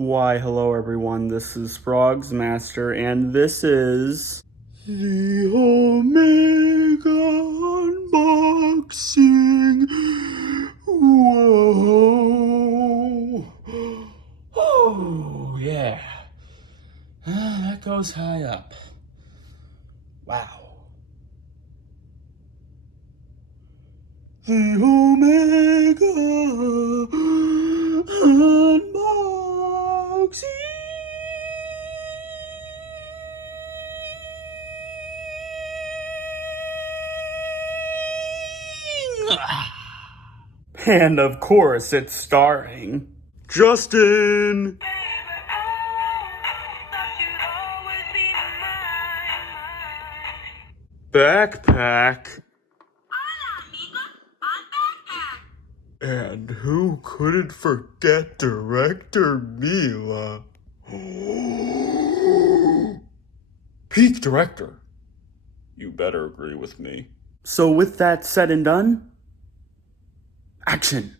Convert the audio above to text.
Why, hello everyone, this is Frogs Master, and this is the Omega Unboxing. Whoa. Oh, yeah. That goes high up. Wow. The Omega Unboxing. And of course, it's starring Justin, Backpack, and who couldn't forget Director Mila? Peak Director. You better agree with me. So with that said and done, action.